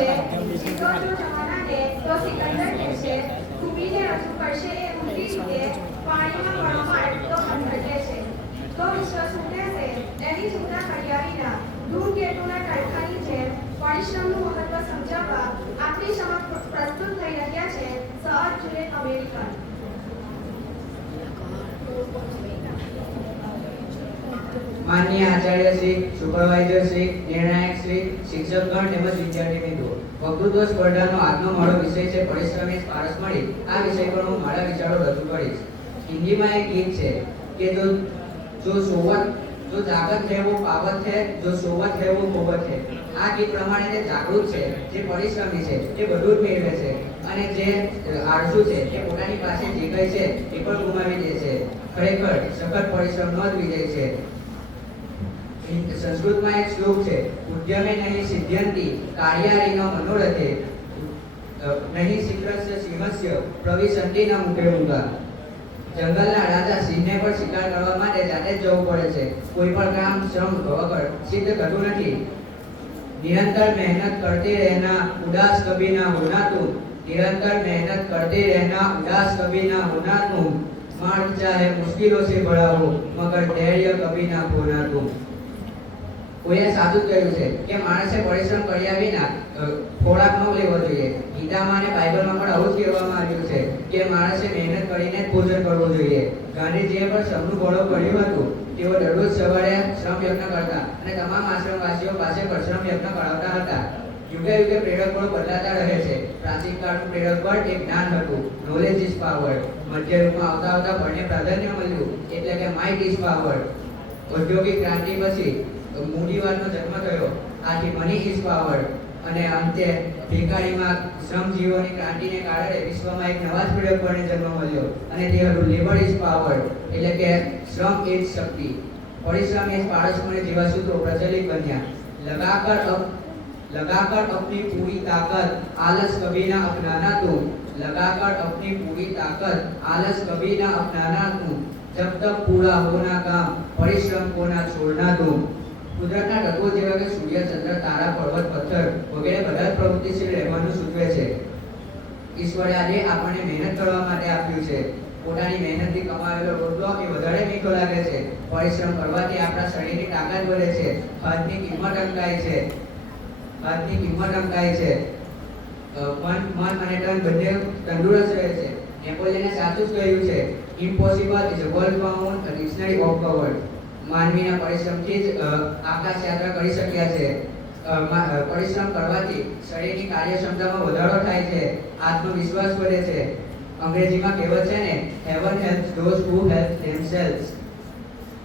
છે, જીતો જો જમાનાને તો સિકંદર કહે છે, ખૂબીને રજૂ કરશે એ ઊંડી રીતે, પાણીમાં વળોમાં અટકતો ખટખટે છે. તો વિશ્વ છૂટે છે એની ચિંતા કર્યા વિના ધૂમકેતુના તડકાની જેમ પરિશ્રમનું મહત્વ સમજાવવા આપણી સમક્ષ પ્રસ્તુત થઈ રહ્યા છે સર જુલિયન અમેરિકન. માનનીય આચાર્ય શ્રી, સુપરવાઇઝર શ્રી, નિર્ણાયક શ્રી, શિક્ષકગણ તેમજ વિદ્યાર્થી મિત્રો, વક્તૃત્વ સ્પર્ધાનો આજનો મારો વિષય છે પરિશ્રમી પારસ મળી. આ વિષય પર હું મારા વિચારો રજૂ કરીશ. હિન્દીમાં એક ગીત છે કે जो जागत है वो पावत है, जो सोवत है वो खोवत है. આ ગીત પ્રમાણે તે જાગૃત છે, જે પરિશ્રમી છે તે બધું જ મેળવે છે, અને જે આળસુ છે તે પોતાની પાસે જે કંઈ છે એ પણ ગુમાવી દે છે. ખરેખર સખત પરિશ્રમનો જ વિજય છે. સંસ્કૃતમાં એક શ્લોક છે, ઉદ્યમે નહીં સિદ્ધ્યંતિ કાર્યારીનો મનોરથે નહીં શિખરસ્ય સિંહસ્ય પ્રવિશંતિ ન મુખે ઊંઘા. જંગલના રાજા સિંહને પણ શિકાર કરવા માટે જાતે જ જવું પડે છે. કોઈ પણ કામ શ્રમ વગર સિદ્ધ થતું નથી. નિરંતર મહેનત કરते रहना उदास कभी ना होना तुम, निरंतर मेहनत करते रहना उदास कभी ना होना तुम, मार्ग चाहे मुश्किलों से भरा हो मगर धैर्य कभी ना खोना तुम. કોઈએ સાચું કહ્યું છે કે માણસે પરિશ્રમ કર્યા વિના ખોરાક ન લેવો જોઈએ. ગીતામાં અને બાઇબલમાં પણ આવું જ કહેવામાં આવ્યું છે કે માણસે મહેનત કરીને જ ભોજન કરવું જોઈએ. ગાંધીજીએ પણ શ્રમનું ગૌરવ કર્યું હતું. તેઓ દરરોજ સવારે શ્રમ યજ્ઞ કરતા અને તમામ આશ્રમવાસીઓ પાસે શ્રમ યજ્ઞ કરાવતા હતા. યુગે યુગે પ્રેરક બળ બદલાતા રહે છે. પ્રાચીન કાળનું પ્રેરક બળ એક જ્ઞાન હતું, નોલેજ ઇઝ પાવર. મધ્ય યુગમાં આવતા આવતા બળને પ્રાધાન્ય મળ્યું, એટલે કે માઇટ ઇઝ પાવર. ઔદ્યોગિક ક્રાંતિ પછી મૂડીવાદનો જન્મ થયો, આથી મની ઇઝ પાવર. અને અંતે ભિખારીમાં શ્રમજીવીઓની ક્રાંતિને કારણે વિશ્વમાં એક નવા જ પ્રેરક બળને જન્મ મળ્યો, અને તે હતું લેબર ઇઝ પાવર, એટલે કે શ્રમ એ જ શક્તિ. પરિશ્રમ એ પારસમણી જેવા સૂત્રો પ્રચલિત બન્યા. लगाकर अपनी पूरी ताकत आलस कभी ना अपनाना तुम, लगाकर अपनी पूरी ताकत आलस कभी ना अपनाना तुम, जब तक पूरा होना काम परिश्रम को ना छोड़ना तुम. કુદરતના તત્વો જેવા કે સૂર્ય, ચંદ્ર, તારા, પર્વત, પથ્થર વગેરે બધા જ પ્રવૃત્તિશીલ રહેવાનું સૂચવે છે. ઈશ્વરે આજે આપણને મહેનત કરવા માટે આપ્યું છે. પોતાની મહેનતથી કમાવેલો રોટલો એ વધારે મીઠો લાગે છે. પરિશ્રમ કરવાથી આપણા શરીરની તાકાત વધે છે. હાથની કિંમત અંકાય છે. મન અને તન બંને તંદુરસ્ત રહે છે. નેપોલિયને સાચું જ કહ્યું છે, impossible is a world found a dictionary of the world. માનવીના પરિશ્રમથી જ આકાશ યાત્રા કરી શક્યા છે. પરિશ્રમ કરવાથી શરીરની કાર્યક્ષમતામાં વધારો થાય છે, આત્મવિશ્વાસ વધે છે. અંગ્રેજીમાં કહેવત છે ને, heaven helps those who help themselves.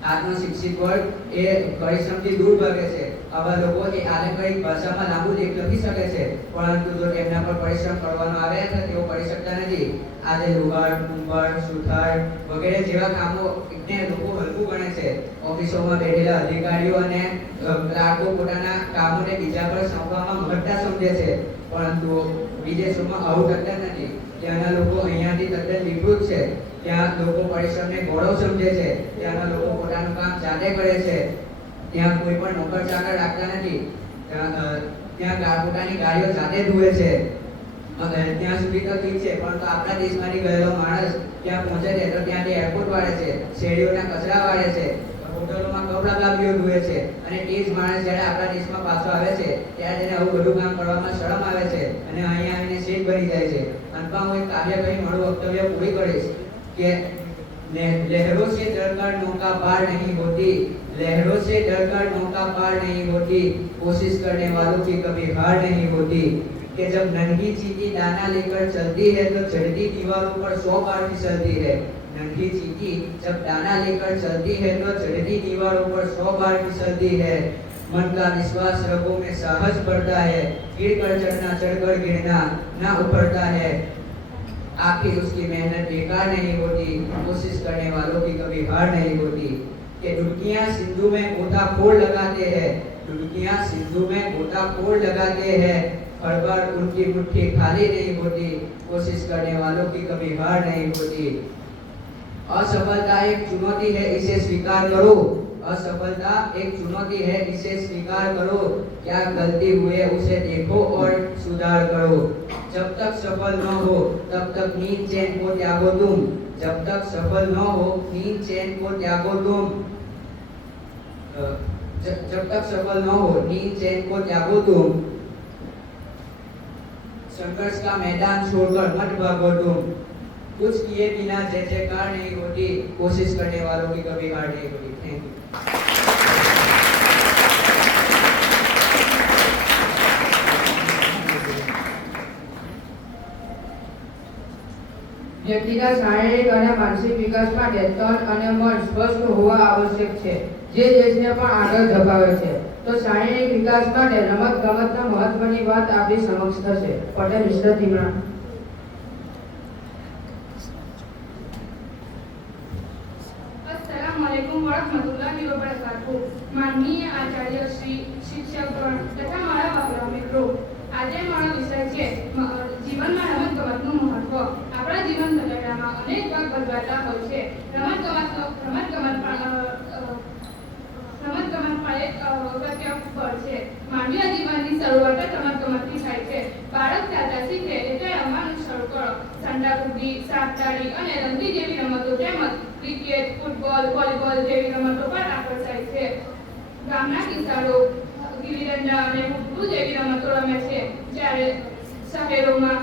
આત્મશિક્ષિત વર્ગ એ પરિશ્રમથી દૂર ભાગે છે. આવા લોકો એ આલંકારિક ભાષામાં લાંબુ લેખ લખી શકે છે, પરંતુ જો તેમના પર પરિશ્રમ કરવાનો આવે તો તેઓ કરી શકતા નથી. આજે લુહાર, કુંભાર, સુથાર વગેરે જેવા કામો ને લોકો હલકું ગણે છે. ઓફિસોમાં બેઠેલા અધિકારીઓ અને ગ્રાહકો પોતાના કામોને બીજા પર સોંપવામાં મહત્તા સમજે છે, પરંતુ વિદેશોમાં આવું થતા નથી. ત્યાંના લોકો અહીંયાથી તદ્દન વિપરીત છે. ત્યાં લોકો પરિશ્રમને ગૌરવ સમજે છે. ત્યાંના લોકો પોતાનું કામ જાતે કરે છે. ત્યાં કોઈ પણ નોકર ચાકર રાખતા નથી. ત્યાં પોતાની ગાડીઓ જાતે ધુએ છે. ત્યાં સુધી તો ઠીક છે, પરંતુ આપણા દેશમાંથી ગયેલો માણસ ત્યાં પહોંચે છે તો ત્યાં તે એરપોર્ટ વાળે છે, શેરીઓના કચરા વાળે છે, હોટલોમાં કપડાં ધુએ છે, અને તે જ માણસ જ્યારે આપણા દેશમાં પાછો આવે છે ત્યારે તેને આવું બધું કામ કરવામાં શરમ આવે છે અને અહીંયા આવીને શેઠ બની જાય છે. અંતમાં હું એક કાવ્ય કહી મારું વક્તવ્ય પૂરી કરીશ કે लहरों से डरकर नौका पार नहीं होती, लहरों से डरकर नौका पार नहीं होती, कोशिश करने वालों की कभी हार नहीं होती. कि जब नन्ही चींटी दाना लेकर चलती है तो चढ़ती दीवारों पर 100 बार फिसलती है. नन्ही चींटी जब दाना लेकर चलती है तो चढ़ती दीवारों पर 100 बार फिसलती है. मन का विश्वास रगों में साहस बढ़ता है, गिर कर चढ़ना चढ़कर गिरना ना उभरता है. आखिर उसकी मेहनत बेकार नहीं होती, कोशिश करने वालों की कभी हार नहीं होती. कि डुबकियां सिंधु में गोताखोर लगाते हैं, डुबकियां सिंधु में गोताखोर लगाते हैं, हर बार उनकी मुट्ठी खाली नहीं होती, कोशिश करने वालों की कभी हार नहीं होती. असफलता एक चुनौती है, इसे स्वीकार करो. असफलता एक चुनौती है, इसे स्वीकार करो। क्या गलती हुए उसे देखो और सुधार करो। जब तक सफल न हो तब तक नींद चैन को त्यागो तुम। जब तक सफल न हो नींद चैन को त्यागो तुम। जब तक सफल न हो नींद चैन को त्यागो तुम। संघर्ष का मैदान छोड़कर मत भागो तुम। कुछ किए बिना जय जयकार नहीं होती, कोशिश करने वालों की कभी हार नहीं होती। Thank you. વ્યક્તિના શારીરિક અને માનસિક વિકાસ માટે તન અને મન સ્વસ્થ હોવા આવશ્યક છે, જે દેશને પણ આગળ ધપાવે છે. તો શારીરિક વિકાસ માટે રમત ગમતના મહત્વની વાત આપણી સમક્ષ થશે. પટેલ મિસ્ટર ધીમણા. अस्सलामुअलैकुम वरहमतुल्लाहि वबरकातुहू. माननीय आचार्य श्री, શિક્ષકગણ તથા મારા વહાલા મિત્રો, આજે મારો વિષય છે જીવનમાં રમતગમતનું મહત્વ. આપણા જીવન ધંધામાં અનેક ભાગ ભજવાતા હોય છે. રમતગમત પણ એક અગત્ય બળ છે. માનવીય જીવનની શરૂઆત જ રમતગમતથી થાય છે. બાળક ચાલતા શીખે એટલે રમવાનું શરૂ કરો. સંડાકુદી, સાપતાળી અને રમતી જેવી રમતો તેમજ ક્રિકેટ, ફૂટબોલ, વોલીબોલ જેવી રમતો પર આકર્ષાય છે. ગામના કિસાડો ગિલ્લી દંડા અને હુડ્ડુ જેવી રમતો રમે છે, જ્યારે શહેરોમાં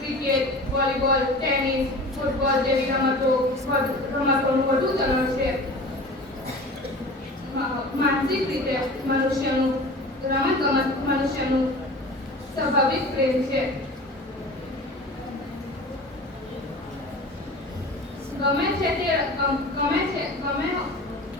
ક્રિકેટ, વોલીબોલ, ટેનિસ, ફૂટબોલ જેવી રમતોનું વધુ ચલણ છે. માનસિક રીતે રમતગમત મનુષ્યનું સ્વાભાવિક પ્રેમ છે.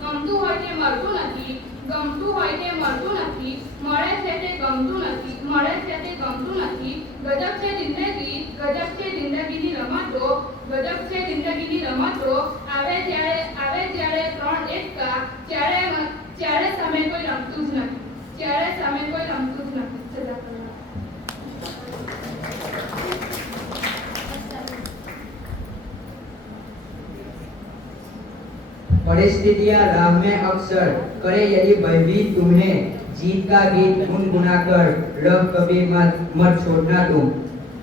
ગમતું હોય તે મળતું નથી, ગમતું હોય તે મળતું નથી, મળે છે તે ગમતું નથી, મળે છે તે ગમતું નથી. ગજબ છે જિંદગી, ગજબ છે જિંદગીની રમતો, ગજબ છે જિંદગીની રમતો. આવે જ્યારે ત્રણ એકતા, ત્યારે સામે કોઈ રમતું જ નથી, ત્યારે સામે કોઈ રમતું જ નથી. જઝાકલ્લાહ. परिस्थितियां राह में अक्सर करे यदि भयभीत तुम्हें, जीत का गीत गुनगुनाकर रह कभी मत छोड़ना तुम.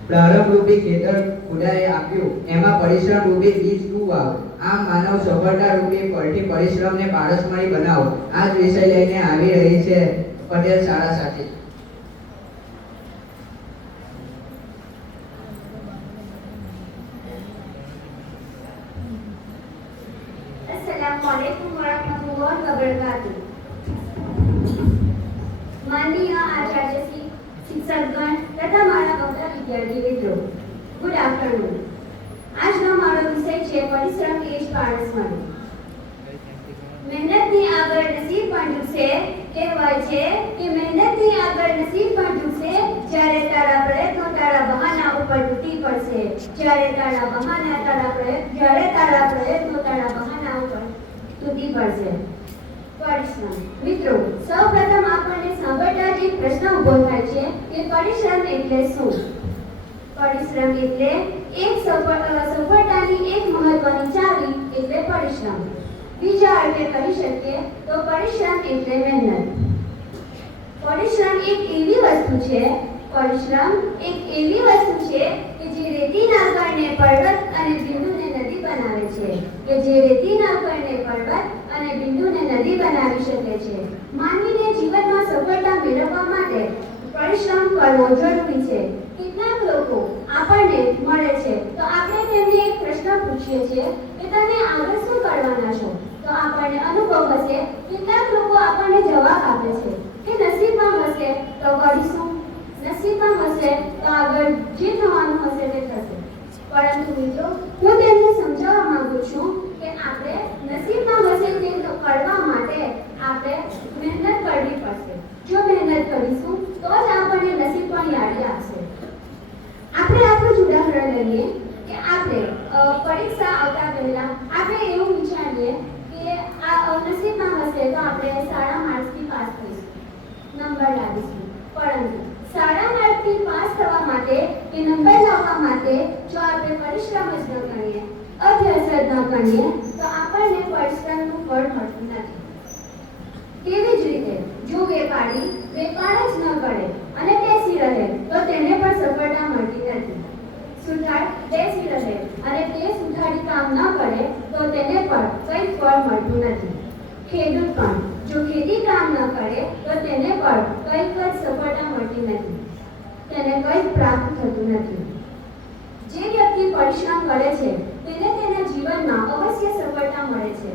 प्रारंभ रूपी खेतर ખુદાએ આપ્યું, એમાં પરિશ્રમ રૂપી બીજ તું વાવ. આમ માનવ સફળતા રૂપી ફળથી પરિશ્રમને પારસમણી બનાવો. આ જ વિષય લઈને આવી રહી છે પટેલ શાળા સાથે. अस्सलामुअलैकुम वरहमतुल्लाहि वबरकातुहू. माननीय आचार्य श्री, શિક્ષકગણ તથા મારા વહાલા વિદ્યાર્થી મિત્રો, ગુડ આફ્ટરનૂન. આજનો મારો વિષય છે પરિશ્રમ એ જ પારસમણી. મહેનતની આગળ નસીબ પણ ઝૂકશે. કહેવાય છે કે મહેનતની આગળ નસીબ પણ ઝૂકશે, જ્યારે તારા પ્રયત્નો તારા બહાના ઉપર તૂટી પડશે. જ્યારે તારા પ્રયત્નો તારા બહાના ઉપર તૂટી પડશે. પરિશ્રમ. મિત્રો, સૌપ્રથમ આપણને સાંભળતા જ એક પ્રશ્ન ઊભો થાય છે કે પરિશ્રમ એટલે શું? પરિશ્રમ એટલે સફળતાની એક મહત્વની ચાવી એટલે પરિશ્રમ. બીજા અર્થે કહી શકીએ તો પરિશ્રમ એટલે મહેનત. પરિશ્રમ એક એવી વસ્તુ છે કે જે રેતીના કણને પર્વત અને બિંદુને નદી બનાવે છે, બનાવી શકે છે. માનવીને જીવનમાં સફળતા મેળવવા માટે પરિશ્રમ કરવો જરૂરી છે. કેટલાક લોકો આપણને મળે છે તો આપણે તેમને એક પ્રશ્ન પૂછીએ છીએ કે તમે આગળ શું કરવાના છો? તો આપણને અનુભવ હશે. કેટલાક લોકો આપણને જવાબ આપે છે કે નસીબમાં હશે તો કરીશું, નસીબમાં હશે તો આગળ જે થવાનું હશે તે થશે. પરંતુ મિત્રો, હું તેમને સમજાવવા માંગુ છું કે આપણે નસીબમાં હશે તે કરવા માટે આપણે મહેનત કરવી પડશે. જો મહેનત કરીશું તો જ આપણને નસીબ પણ યાદી આપશે. આપણે આપણું જ ઉદાહરણ લઈએ કે આપણે પરીક્ષા આવતા પહેલા આપણે એવું વિચારીએ કે આ નસીબમાં હશે તો આપણે સારા માર્ક્સથી પાસ થઈશું, નંબર લાવીશું. પરંતુ સારા માર્ક્સથી પાસ થવા માટે કે નંબર લાવવા માટે જો આપણે પરિશ્રમ જ ન કરીએ, અભ્યાસ જ ન કરીએ તો આપણને પરિશ્રમનું ફળ મળતું નથી. તેવી જ રીતે જો વેપારી વેપાર જ ન કરે અને બેસી રહે તો તેને પણ સફળતા મળતી નથી. સુથાર બેસી રહે અને તે સુથારી કામ ન કરે તો તેને પણ કંઈ ફળ મળતું નથી. ખેડૂત પણ જો ખેતી કામ ન કરે તો તેને પણ કંઈ જ સફળતા મળતી નથી, તેને કંઈ પ્રાપ્ત થતું નથી. જે વ્યક્તિ પરિશ્રમ કરે છે તેને તેના જીવનમાં અવશ્ય સફળતા મળે છે.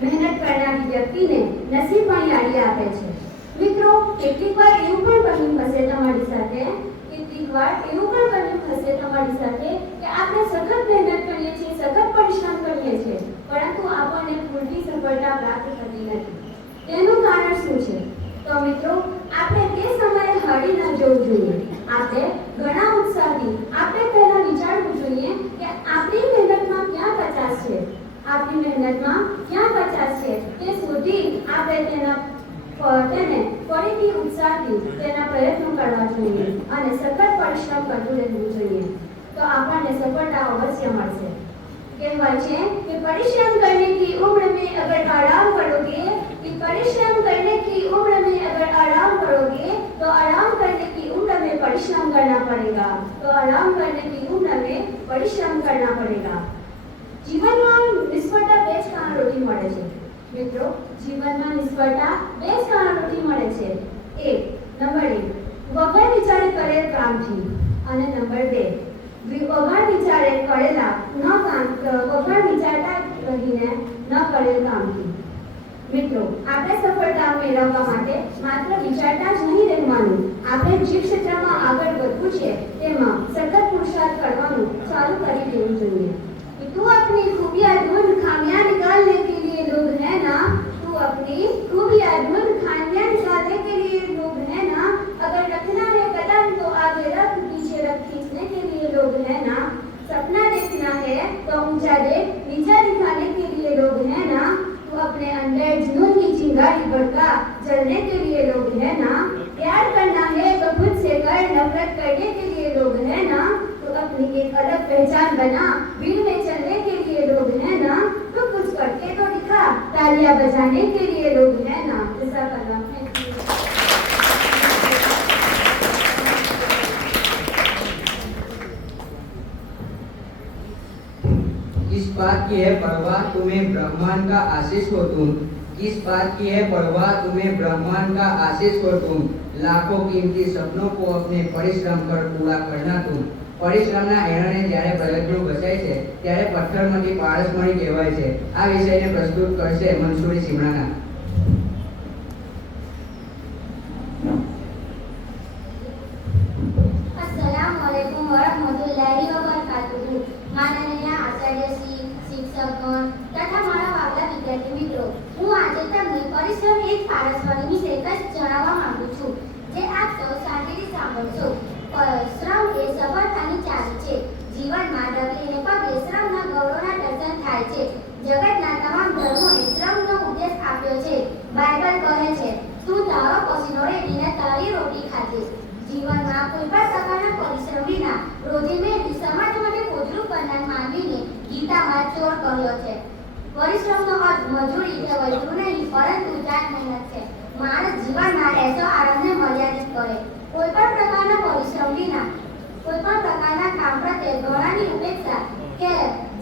મહેનત કરનારી વ્યક્તિને નસીબ પણ યાદી આપે છે. મિત્રો, કેટલીક વાર એવું પણ બન્યું હશે તમારી સાથે કે આપણે સખત મહેનત કરીએ છીએ, સખત પરિશ્રમ કરીએ છીએ, પરંતુ આપણને પૂરતી સફળતા પ્રાપ્ત થતી નથી. તેનું કારણ શું છે? તો મિત્રો, આપણે તે સમયે હારી ન જવું જોઈએ. આપણે ઘણા ઉત્સાહથી આપણે પહેલા વિચારવું જોઈએ કે આપણી મહેનતમાં ક્યાં કચાશ છે, તે શોધી આપણે તેને ફરીથી ઉત્સાહથી તેના પ્રયત્નો કરવા જોઈએ અને સખત પરિશ્રમ કરતું રહેવું જોઈએ, તો આપણને સફળતા અવશ્ય મળશે. કહેવાય છે કે परिश्रम करने की उम्र में अगर आराम करोगे तो आराम करने की उम्र में परिश्रम करना पड़ेगा. जीवનમાં નિષ્ફળતા બે જ કારણોથી મળે છે. મિત્રો, જીવનમાં નિષ્ફળતા બે જ કારણોથી મળે છે. નંબર 1 વગર વિચારે કરેલ કામથી અને નંબર 2 વગર વિચારતા રહીને ન કરેલ કામથી. મિત્રો, આપણે સફળતા મેળવવા માટે માત્ર વિચારતા જ નહીં રહેવાનું, આપણે જે ક્ષેત્રમાં આગળ વધવું છે તેમાં સતત પુરુષાર્થ કરવાનું ચાલુ કરી દેવું જોઈએ. तू अपनी खूबियां ढूंढ खामियां निकालने के लिए लोग है ना अगर रखना है कदम तो आगे रख, पीछे रख खींचने के लिए लोग है ना. सपना देखना है तो ऊंचा देख, नीचा दिखाने के लिए लोग है ना. तू अपने अंदर जुनून की चिंगारी भड़का, जलने के लिए लोग है ना. प्यार करना है तो खुद से कर, नफरत करने के लिए लोग है ना. तो अपनी एक अलग पहचान बना, भीड़ में चलने के लिए लोग है ना. तो कुछ करके तो दिखा, तालियां बजाने के लिए लोग है ना. ऐसा करना है. किस बात की है परवाह तुम्हें ब्रह्मांड का आशीष हो तुम. किस बात की है परवाह तुम्हें ब्रह्मांड का आशीष हो तुम. लाखों कीमती सपनों को अपने परिश्रम कर पूरा करना तुम. પરિશ્રમના એરણે જ્યારે પ્રયત્નો ઘસાય છે ત્યારે પથ્થરમાંથી પારસ મળી કહેવાય છે. આ વિષયને પ્રસ્તુત કરશે મંસૂરી સિમરાના. अस्सलामुअलैकुम वरहमतुल्लाहि वबरकातुहू. माननीय आचार्यश्री, શિક્ષકગણ તથા મારા વાલા વિદ્યાર્થી મિત્રો, હું આજે તમને પરિશ્રમ એક પારસવાળી વિશે કંઈક જણાવવા માંગુ છું, જે આપ સૌ શાંતિથી સાંભળશો. શ્રમ એ સફળતાની ચાવી છે. જીવનમાં ડગલીને પગલે શ્રમના ગૌરવના દર્શન થાય છે. જગતના તમામ ધર્મોએ શ્રમનો ઉપદેશ આપ્યો છે. બાઇબલ કહે છે, તું તારો પસીનો રેડીને તારી રોટી ખાજે. જીવનમાં કોઈ પણ પ્રકારના પરિશ્રમ વિના રોજી મેળવી સમાજ માટે કોતરું કરનાર માનવીને ગીતામાં ચોર કહ્યો છે. પરિશ્રમનો અર્થ મજૂરી કે વૈધું નહીં, પરંતુ જાત મહેનત છે. માણસ જીવનમાં એસો આરામને મર્યાદિત કરે. કોઈ પણ પ્રકારના પરિશ્રમ વિના કોઈ પણ પ્રકારના કામ પ્રત્યે ઘણાની ઉપેક્ષા કે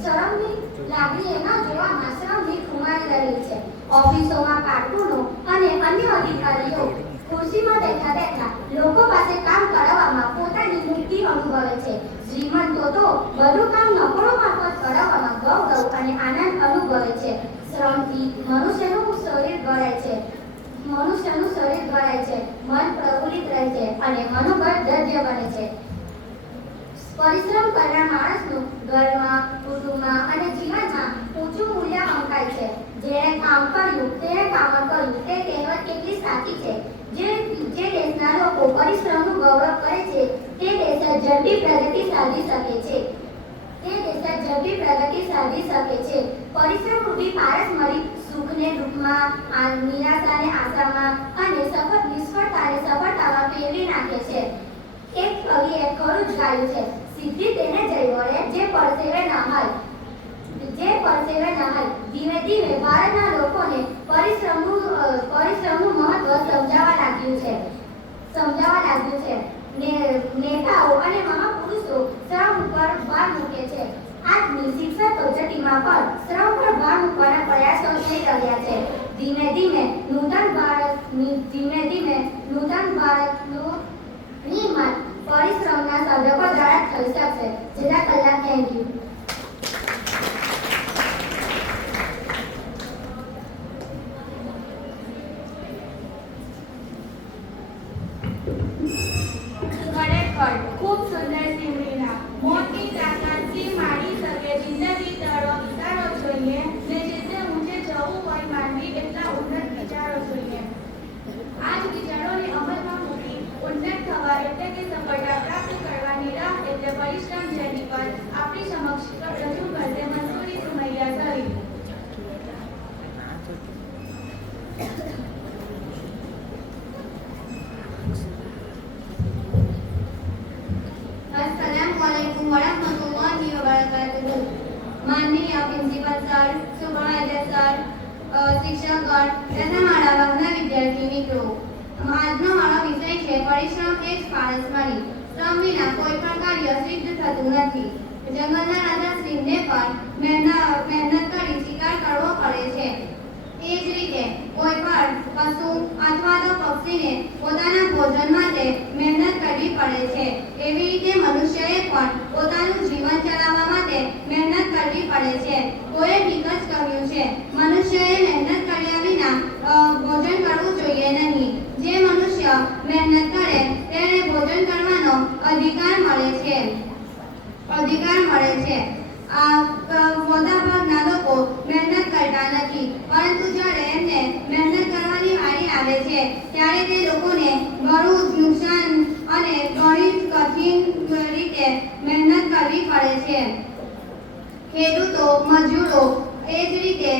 શરમની લાગણી એના જોવામાં શ્રમની ખુમારી રહી છે. ઓફિસોમાં કારકુનો અને અન્ય અધિકારીઓ ખુરશીમાં બેઠા બેઠા લોકો પાસે કામ કરાવવામાં પોતાની મુક્તિ અનુભવે છે. શ્રીમંતો તો બધું કામ નોકરો મારફત કરાવવામાં ગૌરવ અને આનંદ અનુભવે છે. શ્રમથી મનુષ્યનું શરીર ગળાય છે, મન પ્રફુલ્લિત રહે છે અને મનોબળ દ્રઢ બને છે. પરિશ્રમ કરનાર માણસનું ઘરમાં, કુટુંબમાં અને જીવનમાં ઊંચું મૂલ્ય અંકાય છે. જેણે કામ કર્યું તેણે કામ કર્યું, તે કહેવત કેટલી સાચી છે. જે દેશના લોકો પરિશ્રમનું ગૌરવ કરે છે તે દેશ ઝડપી પ્રગતિ સાધી શકે છે. પરિશ્રમ રૂપી પારસ મળી સુખને દુઃખમાં, નિરાશાને આશામાં અને નિષ્ફળતાને સફળતામાં ફેરવી નાખે છે. એક કવિએ ખરું જ ગાયું છે, સિદ્ધિ તેને જઈ વળે જે પરસેવે ના હાય. ધીમે ધીમે ભારતના લોકોને પરિશ્રમનું મહત્વ સમજાવવા લાગ્યું છે. નેતાઓ અને મહાપુરુષો શ્રમ ઉપર ભાર મૂકે છે. આજની શિક્ષણ પદ્ધતિમાં પણ શ્રમ પર ભાર મૂકવાના પ્રયાસો થઈ રહ્યા છે. ધીમે ધીમે નૂતન ભારતનું નિર્માણ પરિશ્રમના સાધકો દ્વારા થઈ શકશે. જઝાકલ્લાહ. Thank you. ખરેખર ખૂબ સુંદર સિમરીના મોટી તાકાતથી માણી શકે જિંદગી તળો વિચારો જોઈએ ને જેટલે ઊંચે જવું હોય માનવી એટલા ઉન્નત વિચારો જોઈએ. આ જ વિચારોને અમલમાં મૂકી ઉન્નત થવા એટલે કે સફળતા પ્રાપ્ત કરવાની રાહ એટલે પરિશ્રમ જેની પર આપણી સમક્ષ રજૂ કરશે મંસૂરી સુમૈયા સહિત. अस्सलामुअलैकुम वरहमतुल्लाहि वबरकातुहू. माननीय प्रिंसिपल सर, सुपरवाइजर सर, શિક્ષકગણ તથા મારા વહાલા વિદ્યાર્થી મિત્રો, આજનો મારો વિષય છે પરિશ્રમ એ જ પારસમણી. શ્રમ વિના કોઈ પણ કાર્ય સિદ્ધ થતું નથી. જંગલના રાજા સિંહને પણ મહેનત કરી શિકાર કરવો પડે છે. એ જ રીતે કોઈ પણ પશુ અથવા તો પક્ષીને પોતાના ભોજન માટે મહેનત કરવી પડે છે. એવી રીતે મનુષ્યએ પણ પોતાનું જીવન ચલાવવા માટે મહેનત કરવી પડે છે. કોઈએ ઠીક જ કહ્યું છે, મનુષ્યએ મહેનત કર્યા વિના ભોજન કરવું જોઈએ નહીં. જે મનુષ્ય મહેનત કરે તેને ભોજન કરવાનો અધિકાર મળે છે. મોટાભાગના લોકો મહેનત કરતા નથી, પરંતુ જ્યારે એમને મહેનત કરવાની વારી આવે છે ત્યારે તે લોકોને ઘણું નુકસાન અને ઘણી કઠિન રીતે મહેનત કરવી પડે છે. ખેડૂતો, મજૂરો, એ જ રીતે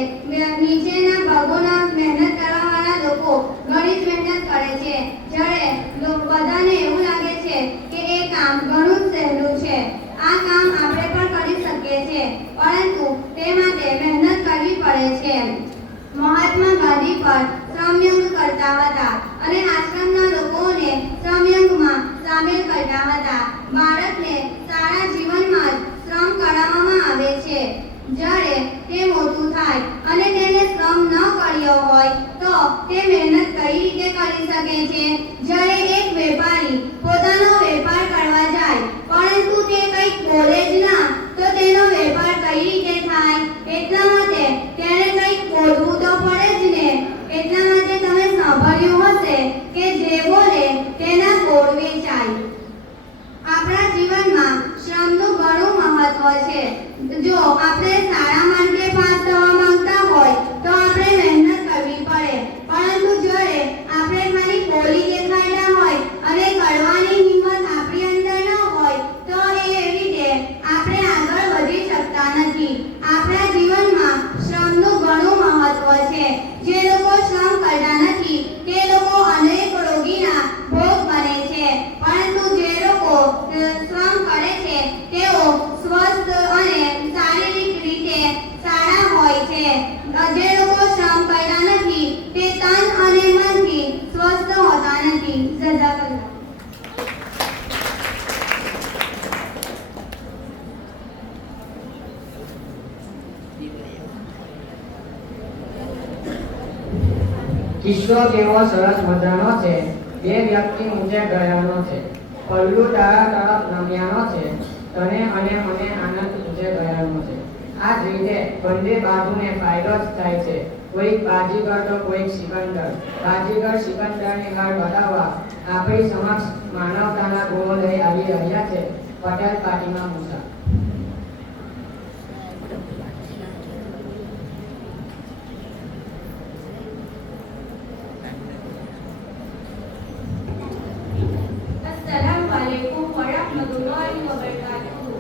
નીચેના ભાગોના મહેનત કરવાવાળા લોકો ઘણી જ મહેનત કરે છે. જ્યારે બધાને એવું લાગે છે કે એ કામ ઘણું જ સહેલું છે, આ કામ આપણે પણ કરી શકીએ છીએ, પરંતુ તે માટે મહેનત કરવી પડે છે. મહાત્મા ગાંધી પણ શ્રમયંગ કરતા હતા અને આશ્રમના લોકોને શ્રમયંગમાં સામેલ કરતા હતા. બાળકને સારા જીવનમાં જ શ્રમ કરાવવામાં આવે છે. જ્યારે તે મોટું થાય અને તેને શ્રમ ન કર્યો હોય તો તે મહેનત કઈ રીતે કરી શકે છે? જ્યારે એક વેપારી પોતાનો વેપાર કરવા જાય પરંતુ તે કંઈક બોલે જ ના તો તેનો વેપાર કઈ રીતે થાય? એટલા માટે તેને કંઈક બોલવું તો પડે જ ને. એટલા માટે તમે સાંભળ્યું હશે કે જે બોલે તેના બોલ વેચાય. આપણા જીવનમાં શ્રમનું ઘણું મહત્વ છે. જો આપણે સારા માર્કે પાસ થવા માંગતા હોય તો આપણે મહેનત કરવી પડે, પરંતુ જ્યારે આપણે ખાલી બોલી દેખાડ્યા હોય અને કરવાની હિંમત આપણી અંદર ન હોય તો એ રીતે આપણે આગળ વધી શકતા નથી. આપણા જીવનમાં શ્રમનું ઘણું મહત્વ છે. જે લોકો શ્રમ કરતા નથી તે લોકો અનેક રોગીના ભોગ બને છે, પરંતુ જે લોકો શ્રમ કરે છે તેઓ સ્વસ્થ અને શારીરિક રીતે સારા હોય છે. જે લોકો શ્રમ કરતા નથી તે તન અને મનથી સ્વસ્થ હોતા નથી. જઝાકલ્લાહ. કિસ્સો કેવો સરસ મજાનો છે. બે વ્યક્તિ ઊંચે ગયાનો છે. પલ્લુ તારા તરફ નમ્યાનો છે. તને અને મને આનંદ ઊંચે ગયાનો છે. આ જ રીતે બંને બાજુને ફાયદો જ થાય છે. કોઈક બાજીગર તો કોઈક સિકંદર. બાજીગર સિકંદરની હાર બતાવવા આપણી સમક્ષ માનવતાના ગુણો લઈ આવી રહ્યા છે. પટેલ પાટીમાં મુસા. अस्सलामुअलैकुम वरहमतुल्लाहि वबरकातुहू.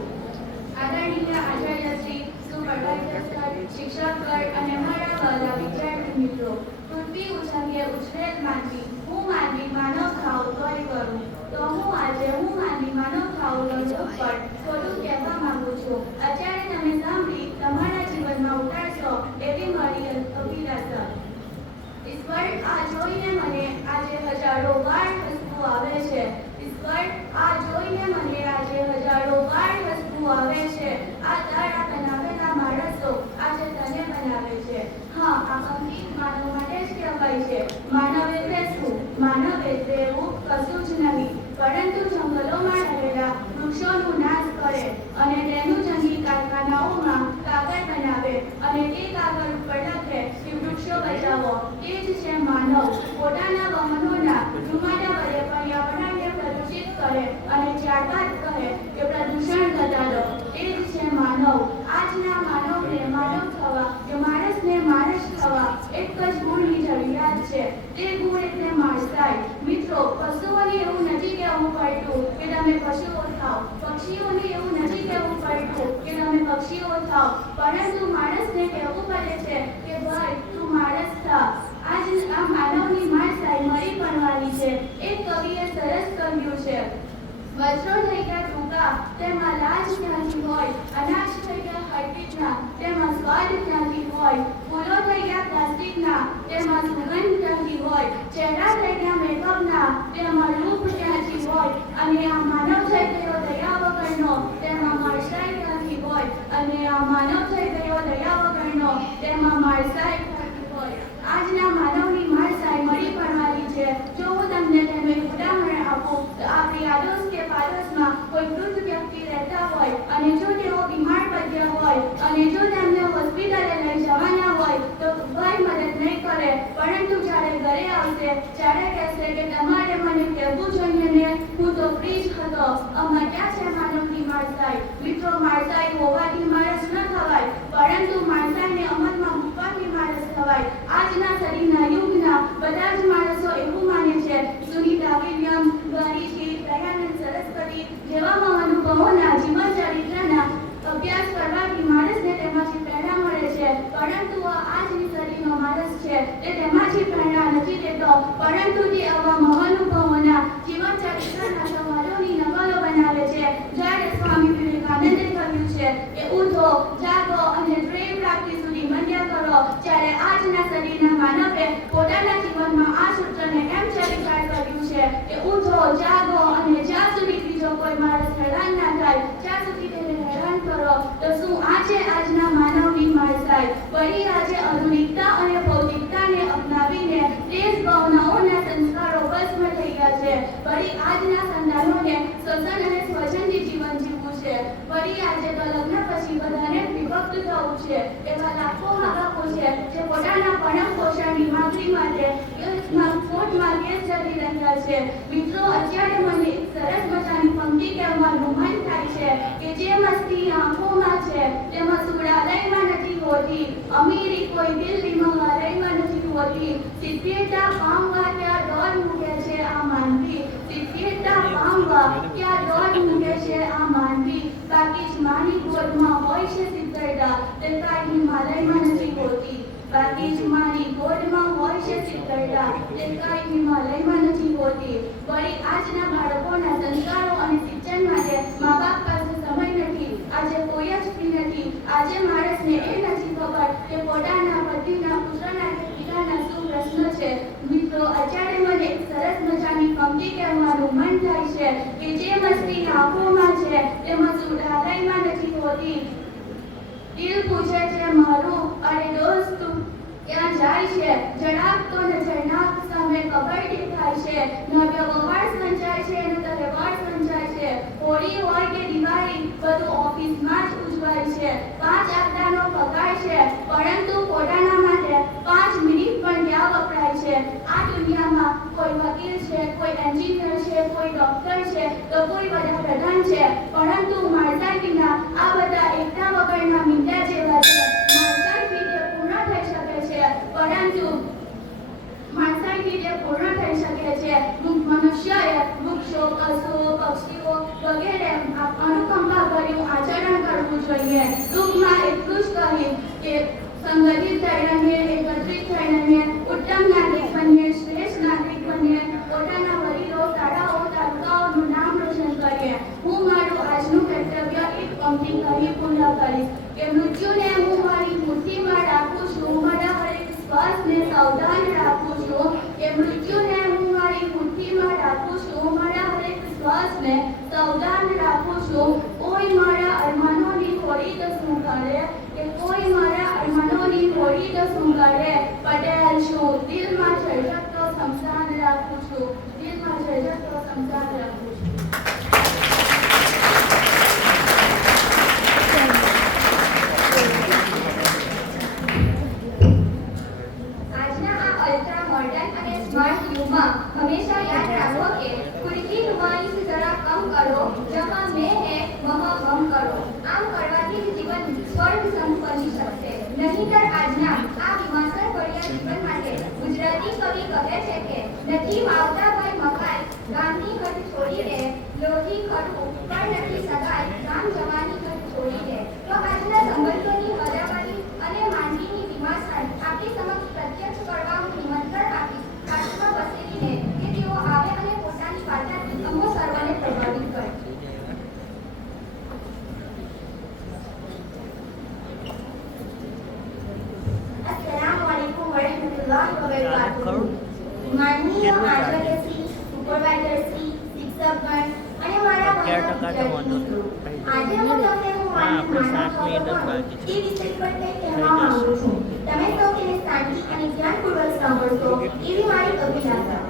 આદરણીય આચાર્ય શ્રી, સુપરવાઇઝર સર, શિક્ષકગણ અને મારા વહાલા વિદ્યાર્થી મિત્રો, પૃથ્વી ઉછંગે ઉછરેલ માનવી, હું માનવી માનવ ખાઉં તોય કરું. તો હું માનવી માનવ ખાઉં ઉપર થોડું કહેવા માંગુ છું. અત્યારે તમે સાંભળી તમારા જીવનમાં ઉતારશો એવી મારી અભિલાષા. આ જોઈને મને આજે હજારો વાર હસવું આવે છે. ઈશ્વર, આ જોઈને મને આજે હજારો વાર હસવું આવે છે. આ તારા બનાવેલા માણસો આજે તને બનાવે છે. હા, આ પંક્તિ માનવ માટે જ કહેવાય છે. માનવ એટલે શું? માનવ એટલે એવું કશું જ નહીં, પરંતુ જંગલોમાં રહેલા વૃક્ષોનું નાશ કરે અને તેનું જંગલી કારખાનાઓમાં કાગળ બનાવે અને તે કાગળ ઉપર લખે કે વૃક્ષો બચાવો. તે જ છે માનવ. પોતાના વાહનોના ધુમાડા વડે પર્યાવરણને પ્રદૂષિત કરે અને ત્યારબાદ કહે કે પ્રદૂષણ ઘટાડો. તે જ છે માનવ. આજના માનવને માનવ થવા કે માણસને માણસ થવા એક જ ગુણની જરૂરિયાત છે. તે ગુણ એટલે માણસાઈ. મિત્રો, પશુઓને એવું નથી કહેવું પડતું કે તમે પશુઓ થાઓ, પક્ષીઓને એવું નથી કહેવું પડતું કે તમે પક્ષીઓ થાઓ, પરંતુ માણસને કહેવું પડે છે કે ભાઈ તું માણસ થા. આજ આ માનવની માણસાઈ મળી પડવાની છે. એક કવિએ સરસ કહ્યું છે, વસ્ત્રો થઈ ગયા ટૂંકા તેમાં લાજ ક્યાંથી હોય, અનાજ થઈ ગયા હાઇબ્રિડના તેમાં સ્વાદ ક્યાંથી હોય, ફૂલો થઈ ગયા પ્લાસ્ટિકના તેમાં સુગંધ ક્યાંથી હોય, ચહેરા થઈ ગયા મેકઅપના તેમાં રૂપ ક્યાંથી હોય, અને આ માનવ થઈ ગયો દયા વગરનો તેમાં માણસાઈ ક્યાંથી હોય, અને આ માનવ થઈ ગયો દયા વગરનો તેમાં માણસાઈ ક્યાંથી હોય. આજના માનવની માણસાઈ મળી પડવાની છે. જો હું તમને તેનું એક ઉદાહરણ આપું તો આપણી આડોશ કે પાડોશમાં કોઈ વૃદ્ધ વ્યક્તિ રહેતા હોય અને જો તેઓ બીમાર પડ્યા હોય અને જો તેમને હોસ્પિટલે લઈ જવાના હોય તો કોઈ મદદ નહીં કરે, પરંતુ જ્યારે ઘરે આવશે ત્યારે કહેશે કે તમારે મને કહેવું જોઈએ ને, હું તો ફ્રી જ હતો. આમાં ક્યાં છે માનવની માણસાઈ? મિત્રો, માણસાઈ હોવાથી માણસ ન થવાય, પરંતુ માણસાઈને અમલમાં મૂકવાથી માણસ થવાય. આજના શરીરના યુગના બધા જ માણસો એવું માને છે. સુનીતા વિલિયમ, ગરીજી, દયાનંદ સરસ્વતી જેવા મહાનુભાવોના જીવન ચરિત્રના અભ્યાસ કરવાથી માણસને તેમાંથી પ્રેરણા મળે છે, પરંતુ આજની સદીનો માણસ છે તે તેમાંથી પ્રેરણા નથી લેતો, પરંતુ તે આવા મહાનુભાવોના જીવન ચરિત્રના સવાલોની નકલો બનાવે છે. જ્યારે સ્વામી વિવેકાનંદે કહ્યું છે કે ઉઠો, જાગો અને ધ્યેય પ્રાપ્તિ સુધી મંડ્યા કરો, ત્યારે આજના સદીના માનવે પોતાના જીવનમાં આ સૂત્રને એમ ચરિતાર્થ કર્યું છે કે ઉઠો, જાગો અને જ્યાં સુધી બીજો કોઈ માણસ હેરાન ના થાય ત્યાં સુધી તેને હેરાન કરો. તો શું આ છે આજના માનવની માણસાઈ? વળી આજે આધુનિકતા અને ભૌતિકતાને અપનાવીને દેશ ભાવનાઓના સંસ્કારો ભસ્મ થઈ ગયા છે. વળી આજના સંતાનોને સ્વસન અને સ્વજનથી જીવન જીવવું છે. વળી આજે તો લગ્ન પછી બધાને વિભક્ત થવું છે. એવા લાખો મા-બાપો છે જે પોતાના પરમ પોષણની માંગણી માટે કોર્ટમાં કેસ ચાલી રહ્યા છે. મિત્રો, અત્યારે મને સરસ મજાની પંક્તિ કહેવાનું મન થાય છે કે જે મસ્તી આંખોમાં છે તેમાં સુગડાલયમાં નથી હોતી, અમીરી કોઈ દિલ વિમાલયમાં નથી હોતી, સિદ્ધેતા પામવા ત્યાં દોડ મૂકે છે આ માનવી, સિદ્ધેતા પામવા ત્યાં દોડ મૂકે છે આ માનવી. બાકી જ માની ગોદમાં હોય છે સિદ્ધતા તે કાંઈ હિમાલયમાં નથી હોતી, બાકી જ મારી ગોદમાં હોય છે સિદ્ધતા તે કાંઈ હિમાલયમાં નથી હોતી. વળી આજના બાળકોના સંસ્કારો અને શિક્ષણ માટે મા બાપ પાસે સમય નથી. આજે કોઈ જ ફ્રી નથી. આજે માણસને એ નથી ખબર કે પોતાના પતિના પુત્રના કે પિતાના શું પ્રશ્ન છે. મિત્રો, અત્યારે મને એક સરસ મજાની પંક્તિ કહેવાનું મન થાય છે કે જે મસ્તી આંખોમાં છે તેમાં સુધારાયમાં નથી હોતી. દિલ પૂછે છે મારું, અરે દોસ્ત ક્યાં જાય છે? જણાવતો નજરનાક સામે કબડ્ડી થાય છે, નવ્ય વહાણ સંચાય છે અને તહેવાર સંચાય છે. હોળી હોય કે દિવાળી બધું ઓફિસમાં જ ઉજવાય છે. 5 આંકડાનો પગાર છે, પરંતુ પોતાના માટે 5 મિનિટ પણ ક્યાં વપરાય છે? આ દુનિયામાં કોઈ વકીલ છે, કોઈ એન્જિનિયર છે, કોઈ ડોક્ટર છે તો કોઈ વડાપ્રધાન છે, પરંતુ માણસાઈ વિના આ બધા એકતા વગરના મીંડા જેવા છે. માણસાઈથી તે પૂર્ણ થઈ શકે છે, પરંતુ માણસાઈથી તે પૂર્ણ થઈ શકે છે. મનુષ્યએ વૃક્ષો, પશુઓ, પક્ષીઓ વગેરે અનુકંપા ભર્યું આચરણ કરવું જોઈએ. ટૂંકમાં એટલું જ કહીશ કે સંગઠિત થઈને, એકત્રિત થઈને ઉત્તમ નાગરિક બનીએ, શ્રેષ્ઠ નાગરિક બનીએ, પોતાના વડીલો, શાળાઓ, તાલુકાઓનું નામ રોશન કરીએ. હું મારું આજનું કર્તવ્ય એક પંક્તિ કહી પૂર્ણ કરીશ કે મૃત્યુને હું મારી મુઠ્ઠીમાં રાખું છું, મારા હરેક શ્વાસને સાવધાન રાખું છું, કહી તો શું કરે પટેલ છું દિલમાં જળજળતો શમશાન રાખું છું દિલમાં જળજળતો શમશાન રાખું છું. આજના આ અલ્ટ્રા મોડર્ન અને સ્માર્ટ યુગમાં હંમેશા યાદ રાખો કે खुद की नुमाइश जरा कम करो जहाँ मैं है वहाँ हम करो આમ કરવાથી જ જીવન સ્વર્ગ સમ બની શકશે નહીંતર આજના આ વિમાસર ભર્યા જીવન માટે ગુજરાતી કવિ કહે છે કે નથી વાવતા ભાઈ મકાઈ ગામની ઘર છોડી દે લોહી ખરું પણ નથી સગાઈ ગામ જવાની ઘર છોડી દે તો આજના સંબંધોની હરાવાની અને માંદગીની વિમાસર આપણી સમક્ષ પ્રત્યક્ષ કરવા હું નિમંત્રણ આપીશ કાશમાં વસેલીને કે તેઓ આવે અને પોતાની વાર્તાથી અમો સર્વને પ્રભાવિત કરે. अस्सलामुअलैकुम वरहमतुल्लाहि वबरकातुहू. माननीय आचार्य श्री, सुपरवाइजर श्री, શિક્ષકગણ અને મારા વાલા વિદ્યાર્થી મિત્રો, આજે હું તમને માનવ તે વિષય પર કંઈક કહેવા માંગુ છું. તમે સૌ તેને શાંતિ અને ધ્યાનપૂર્વક સાંભળશો એવી મારી અભિલાષા.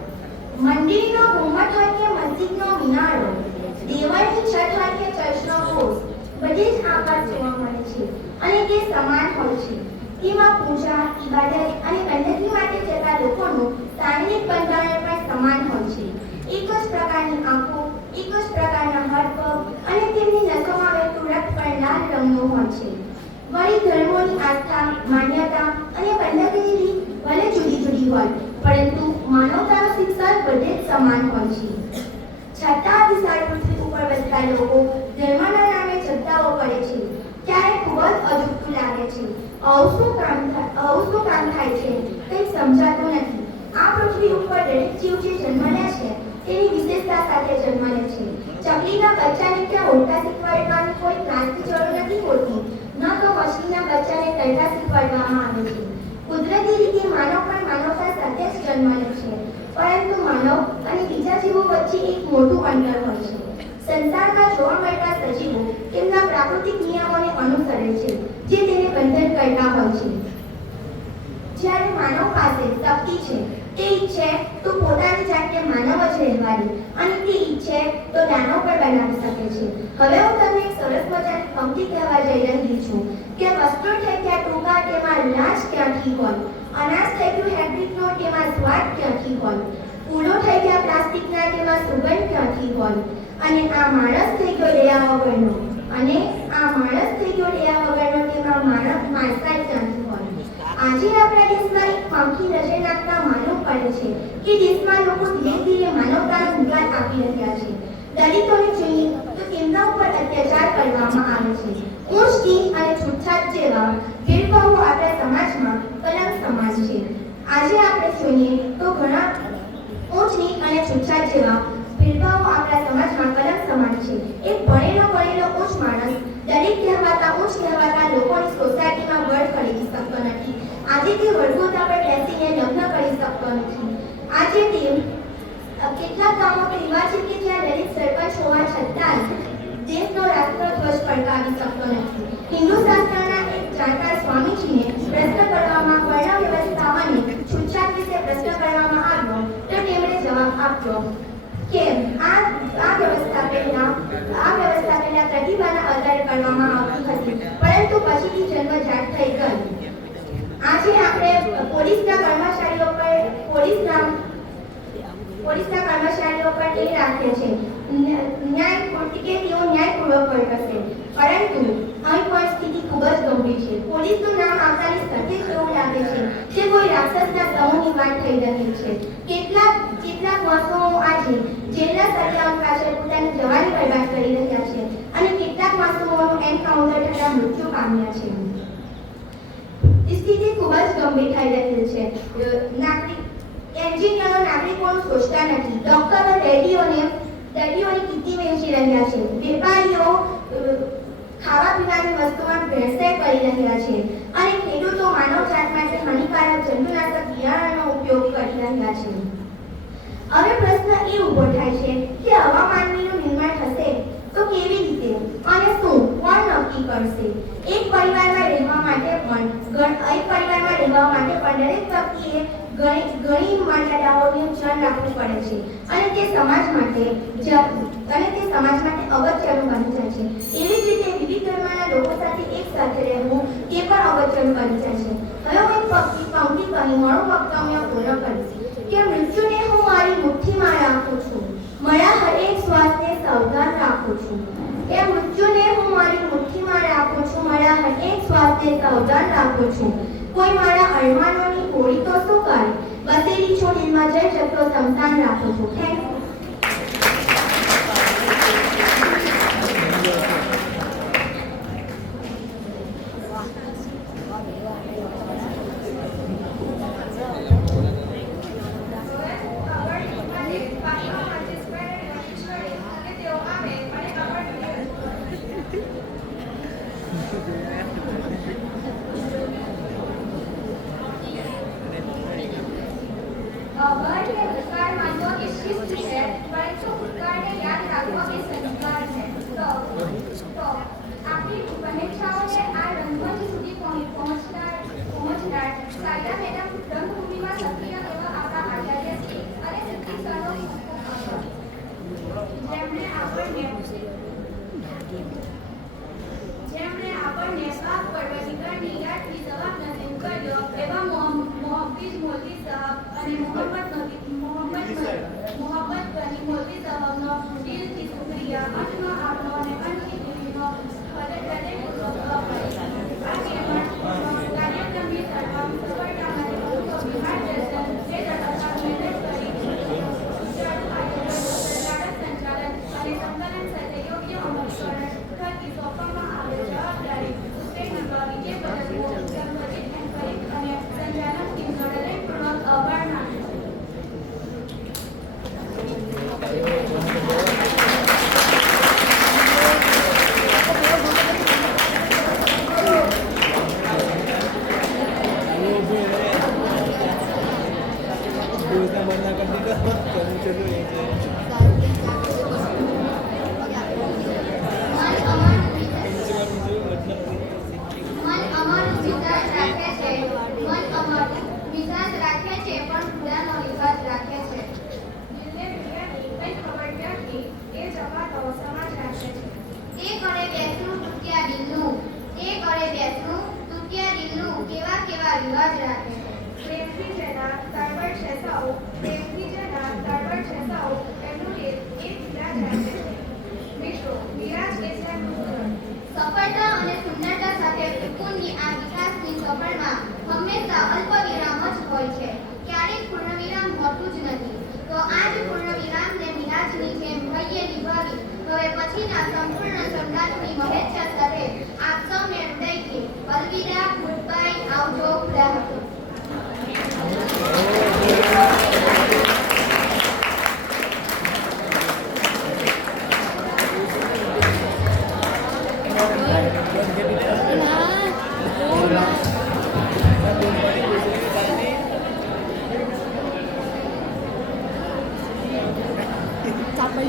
મંદિરનો ઘુમ્મટ હોય કે મસ્જિદનો મિનારો, દેવળની છત હોય કે ચર્ચનો કોષ, બધે જ આકાશ જોવા મળે છે અને તે સમાન હોય છે. તેમાં પૂજા, ઇબાદત અને બંદગી માટે જતા લોકોનું શારીરિક બંધારણ પણ સમાન હોય છે. એક જ પ્રકારની આંખો, એક જ પ્રકારના હાથ પગ અને તેમની નસોમાં વહેતું રક્ત પણ લાલ રંગનું હોય છે. વળી ધર્મોની આસ્થા, માન્યતા અને બંદગીની રીત ભલે જુદી જુદી હોય પરંતુ માનવતાનું શિક્ષણ બધે જ સમાન હોય છે. છતાં વિશાળ પૃથ્વી ઉપર વસતા લોકો ધર્મના નામે ઝઘડાઓ કરે છે ત્યારે ખૂબ જ અજુગતું લાગે છે. આવું શું કામ થાય છે કંઈ સમજાતું નથી. આ પૃથ્વી ઉપર દરેક જીવ જે જન્મ લે છે તેની વિશેષતા સાથે જન્મ લે છે. ચકલીના બચ્ચાને ક્યાં ઉડતા શીખવાડવાની કોઈ ક્લાસની જરૂર નથી હોતી, ન તો મછલીના બચ્ચાને તરતા શીખવાડવામાં આવે છે. કુદરતી રીતે માનવ પણ માનવતા સાથે જ જન્મ લે છે પરંતુ માનવ અને બીજા જીવો વચ્ચે એક મોટું અંતર હોય છે. સંસારમાં જોવા મળતા સજીવો તેમના પ્રાકૃતિક નિયમોને અનુસરે છે જે તેને બંધન કરતા હોય છે. જ્યારે માનવ પાસે શક્તિ છે તે ઈચ્છે તો પોતાની જાતને માનવ જ રહેવા દે અને તે ઈચ્છે તો દાનવ પણ બનાવી શકે છે. હવે હું તમને એક સરસ મજાની પંક્તિ કહેવા જઈ રહી છું કે વસ્ત્રો થઈ ગયા ટૂંકા તેમાં લાજ ક્યાંથી હોય, અનાજ થઈ ગયું હેબ્રિકનો તેમાં સ્વાદ ક્યાંથી હોય, ફૂલો થઈ ગયા પ્લાસ્ટિકના તેમાં સુગંધ ક્યાંથી હોય, અને આ માણસ થઈ ગયો દયા વગરનો તેમાં માણસાઈ ક્યાંથી હોય. આજે આપણા દેશમાં એક પંખી નજર નાખતા માનવું પડે છે કે દેશમાં લોકો ધીરે ધીરે માનવતાનો નિકાલ આપી રહ્યા છે. દલિતોને જોઈએ તો તેમના ઉપર અત્યાચાર કરવામાં આવે છે. ઊંચ નીચ અને છૂટછાટ જેવા ભેદભાવો આપણા સમાજમાં કલંક સમાજ છે. આજે આપણે જોઈએ તો ઘણા ઊંચ નીચ અને છૂટછાટ જેવા ભેદભાવો આપણા સમાજમાં કલંક સમાન છે. એક ભણેલો ઊંચ માણસ દલિત કહેવાતા ઊંચ કહેવાતા લોકોની સોસાયટીમાં ઘર ખરીદી શકતો નથી. આજે તે વડગોતા પર બેસીને લગ્ન કરી શકતો નથી. આજે તે કેટલાક ગામો એવા છે કે જ્યાં દલિત સરપંચ હોવા છતાં દેશનો રાષ્ટ્રધ્વજ ફરકાવી શકતો નથી. હિન્દુ શાસ્ત્રના એક જાણકાર સ્વામીજીને પ્રશ્ન કરવામાં વર્ણ વ્યવસ્થા અને છૂટછાટ વિશે પ્રશ્ન કરવામાં આવ્યો તો તેમણે જવાબ આપ્યો કે આ વ્યવસ્થા પહેલા પ્રતિભાના આધારે કરવામાં આવતી હતી પરંતુ પછીથી જન્મજાત થઈ ગઈ. આજે આપણે પોલીસના કર્મચારીઓ પર એ રાખે છે ન્યાયપૂર્વક વર્તશે પરંતુ અહીં પરિસ્થિતિ ખૂબ જ ગંભીર છે. પોલીસનું નામ આવતાની સાથે જ એવું લાગે છે કે કોઈ રાક્ષસના સમૂહની વાત થઈ રહી છે. કેટલાક માસૂમો આજે જેલના સળિયા પાછળ પોતાની જવાની બરબાદ કરી રહ્યા છે અને કેટલાક માસૂમોનું એન્કાઉન્ટર થતા મૃત્યુ પામ્યા છે. સ્થિતિ ખૂબ જ ગંભીર થઈ રહી છે. એન્જિનિયરો નાગરિકોનું સોચતા નથી. ડોક્ટરો દર્દીઓની કીર્તિ વહેંચી રહ્યા છે. વેપારીઓ ખાવા પીવાની વસ્તુમાં ભેળસેળ કરી રહ્યા છે અને ખેડૂતો માનવજાત માટે હાનિકારક જંતુનાશક બિયારણનો ઉપયોગ કરી રહ્યા છે. હવે પ્રશ્ન એ ઊભો થાય છે કે આવા માનવીનું નિર્માણ થશે તો કેવી રીતે અને શું કોણ નક્કી કરશે? એક પરિવારમાં રહેવા માટે જીવવા માટે પણ દરેક વ્યક્તિએ ઘણી મર્યાદાઓનું ધ્યાન રાખવું પડે છે અને તે સમાજ માટે અગત્યનું બની જાય છે. એવી જ રીતે વિવિધ ધર્મના લોકો સાથે એક સાથે રહેવું તે પણ અગત્યનું બની જાય છે. હવે હું એક પંક્તિ કહી મારું વક્તવ્ય પૂર્ણ કરીશ કે મૃત્યુને હું મારી મુઠ્ઠીમાં રાખું છું, મારા હરેક શ્વાસને સાવધાન રાખું છું. એ મૃત્યુને હું મારી મુઠ્ઠીમાં રાખું છું, મારા હરેક શ્વાસને સાવધાન રાખું છું. કોઈ મારા અરમાનોની ગોળી તો શું કરે, બસેલી છું દિલમાં જઈ જતો સમસાન રાખું છું. Thank you. ભારતીય ભૂતકાળ માનવો એ શિસ્ત છે, પરંતુ ભૂતકાળને યાદ રાખવો એ સંસ્કાર છે. તો આપણી શુભેચ્છાઓને આ રંગમંચ સુધી પહોંચનાર સાયલા મેડમ રંગભૂમિમાં સક્રિય એવા આપણા આચાર્યશ્રી અને શિક્ષિકાનો જેમણે આપણને પાક પરવરિગાની યાદથી જવાબ નસીબ કર્યો એવા મોહબ્બીજ મોલવી સાહેબ અને મોહમ્મદ ગની મોલવી સાહેબનો દિલથી શુક્રિયા. અંતમાં આપનો અને અંતની ટીવીનો હૃદયપૂર્વક આભાર. આ કાર્યક્રમની સફળતા માટે માર્ગદર્શન જે તટસ્થ મહેનત કરી સંચાલન અને સંકલન સાથે યોગ્ય અમલીકરણ થકી સોંપવામાં આવેલ જવાબદારી સુસ્ટેનબલ વિજય પદકો સંગઠિત અને સંચાલન ટીમનો હૃદયપૂર્વક આભાર માનું છું. સફળતા અને સુંદરતા સાથે સુકૂનની આ વિકાસની સફળમાં હંમેશા અલ્પ વિરામ જ હોય છે, ક્યારેક પૂર્ણવિરામ હોતું જ નથી. તો આ જ પૂર્ણવિરામને મિરાજની જેમ ભવ્ય નિભાવી હવે પછીના સંપૂર્ણ સમ્રાટની મહેચ્છા સાથે આપ સૌને હૃદયથી અલવિદા, ગુડ બાય, આવજો, ખુદા હાફિઝ. Sampai